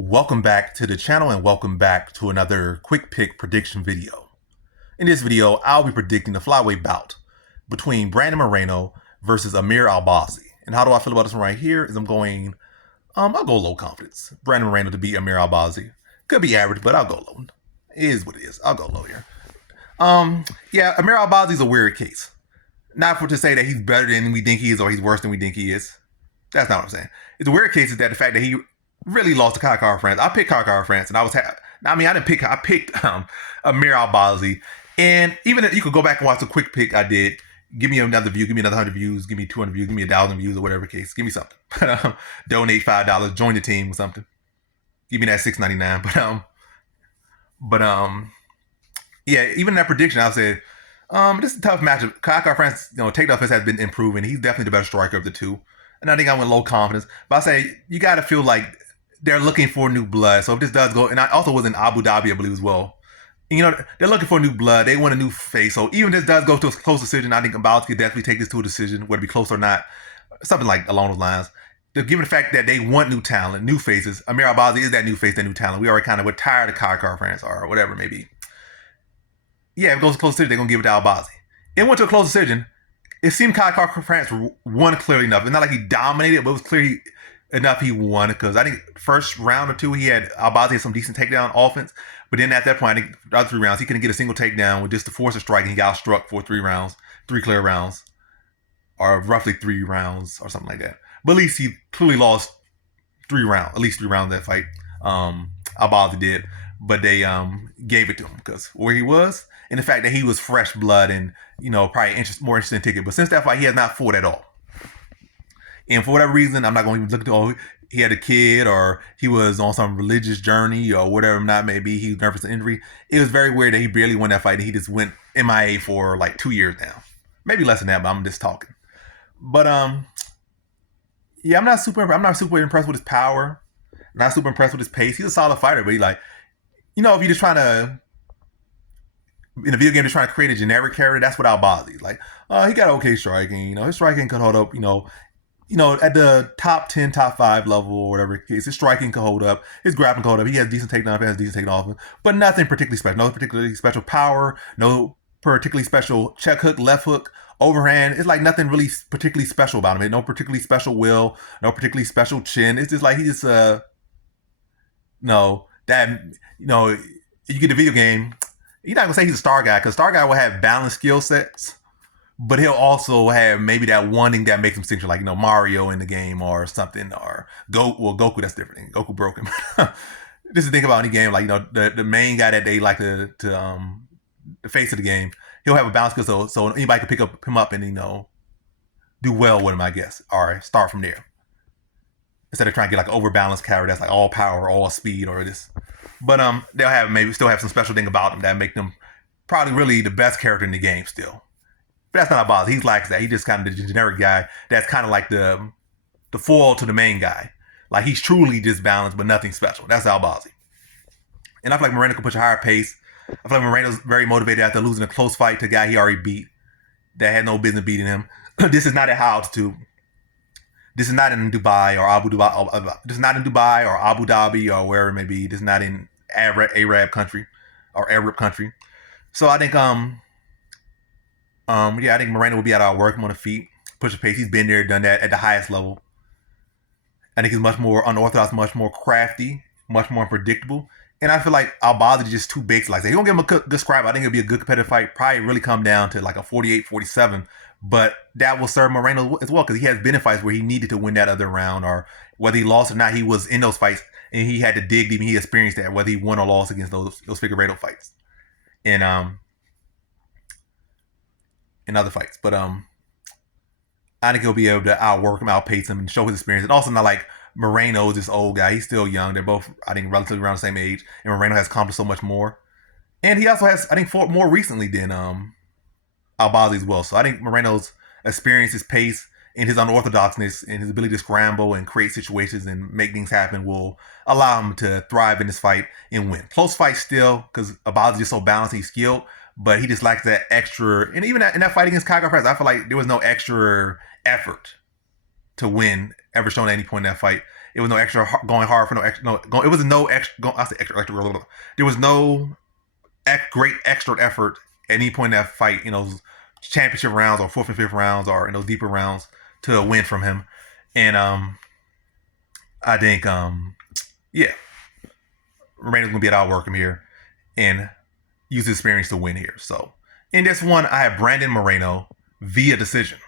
Welcome back to the channel and welcome back to another quick pick prediction video. In this video, I'll be predicting the flyweight bout between Brandon Moreno versus Amir Albazi. And how do I feel about this one right here is I'll go low confidence. Brandon Moreno to beat Amir Albazi. Could be average, but I'll go low. It is what it is. I'll go low here. Yeah, Amir Albazi's a weird case. Not for to say that he's better than we think he is or he's worse than we think he is. That's not what I'm saying. It's a weird case is that the fact that he really lost to Kai France. I picked Kai France, and I picked Amir Albazi, and even if you could go back and watch the quick pick I did. Give me another view, give me another 100 views, give me 200 views, give me 1,000 views, or whatever case. Give me something. Donate $5, join the team or something. Give me that $6.99. Yeah, even in that prediction, I said, this is a tough matchup. Kai France, takedown offense has been improving. He's definitely the better striker of the two. And I think I went low confidence. But I say, you got to feel like they're looking for new blood. So if this does go, and I also was in Abu Dhabi, I believe, as well. And, they're looking for new blood. They want a new face. So even if this does go to a close decision, I think Albazi could definitely take this to a decision, whether it be close or not. Something like along those lines. Given the fact that they want new talent, new faces, Amir Albazi is that new face, that new talent. We already we're tired of Kai France or whatever it may be. Yeah, if it goes to a close decision, they're going to give it to Albazi. It went to a close decision. It seemed Kai France won clearly enough. It's not like he dominated, but it was clearly enough he won, because I think first round or two Albazi had some decent takedown offense, but then at that point I think the other 3 rounds he couldn't get a single takedown with just the force of striking. He got struck for 3 clear rounds, or roughly 3 rounds or something like that. But at least he clearly lost at least 3 rounds of that fight. Albazi did, but they gave it to him because where he was and the fact that he was fresh blood and probably more interesting ticket. But since that fight, he has not fought at all. And for whatever reason, I'm not going to even look at, he had a kid or he was on some religious journey or whatever not maybe. He was nervous of injury. It was very weird that he barely won that fight and he just went MIA for like 2 years now. Maybe less than that, but I'm just talking. But yeah, I'm not super impressed with his power. Not super impressed with his pace. He's a solid fighter, but if you're just trying to, in a video game, just trying to create a generic character, that's what Albazi is. He got okay striking. His striking could hold up, at the top 10, top 5 level or whatever case. His striking could hold up. His grappling could hold up. He has decent takedown offense, decent takedown offense, but nothing particularly special. No particularly special power. No particularly special check hook, left hook, overhand. It's like nothing really particularly special about him. No particularly special will. No particularly special chin. It's just like he just you get the video game. You're not gonna say he's a star guy, because star guy will have balanced skill sets, but he'll also have maybe that one thing that makes him distinction, like Mario in the game or something, or Goku. That's different. Goku broke him. Just to think about any game, the main guy that they like to the face of the game, he'll have a balanced skill, so anybody can pick him up and do well with him, I guess, or start from there. Instead of trying to get like an overbalanced character that's like all power, all speed, or this. But they'll still have some special thing about them that make them probably really the best character in the game still. But that's not Albazi. He's like that. He's just kind of the generic guy that's kind of like the foil to the main guy. Like he's truly just balanced, but nothing special. That's Albazi. And I feel like Moreno can push a higher pace. I feel like Moreno's very motivated after losing a close fight to a guy he already beat that had no business beating him. This is not at high altitude. This is not in Dubai or Abu Dhabi or wherever it may be. This is not in Arab country or Arab country. So I think I think Moreno will be able to outwork him on the feet, push the pace. He's been there, done that at the highest level. I think he's much more unorthodox, much more crafty, much more unpredictable. And I feel like Albazi is just too big. Like, he won't give him a good scrap. I think it'll be a good competitive fight. Probably really come down to like a 48-47. But that will serve Moreno as well, because he has been in fights where he needed to win that other round, or whether he lost or not, he was in those fights and he had to dig deep and he experienced that, whether he won or lost against those Figueiredo fights and in other fights. But I think he'll be able to outwork him, outpace him, and show his experience. And also, not like Moreno is this old guy. He's still young. They're both, I think, relatively around the same age. And Moreno has accomplished so much more. And he also has, I think, fought more recently than Albazi as well. So I think Moreno's experience, his pace, and his unorthodoxness, and his ability to scramble and create situations and make things happen will allow him to thrive in this fight and win. Close fight still, because Albazi is just so balanced, he's skilled, but he just lacks that extra. And even in that fight against Kai France, I feel like there was no extra effort to win ever shown at any point in that fight. It was no extra going hard for no extra. No, it was no extra. I say extra. There was no great extra effort at any point in that fight. Championship rounds or fourth and fifth rounds or in those deeper rounds to win from him. And I think yeah, Moreno's gonna be able to outwork him here and use his experience to win here. So in this one, I have Brandon Moreno via decision.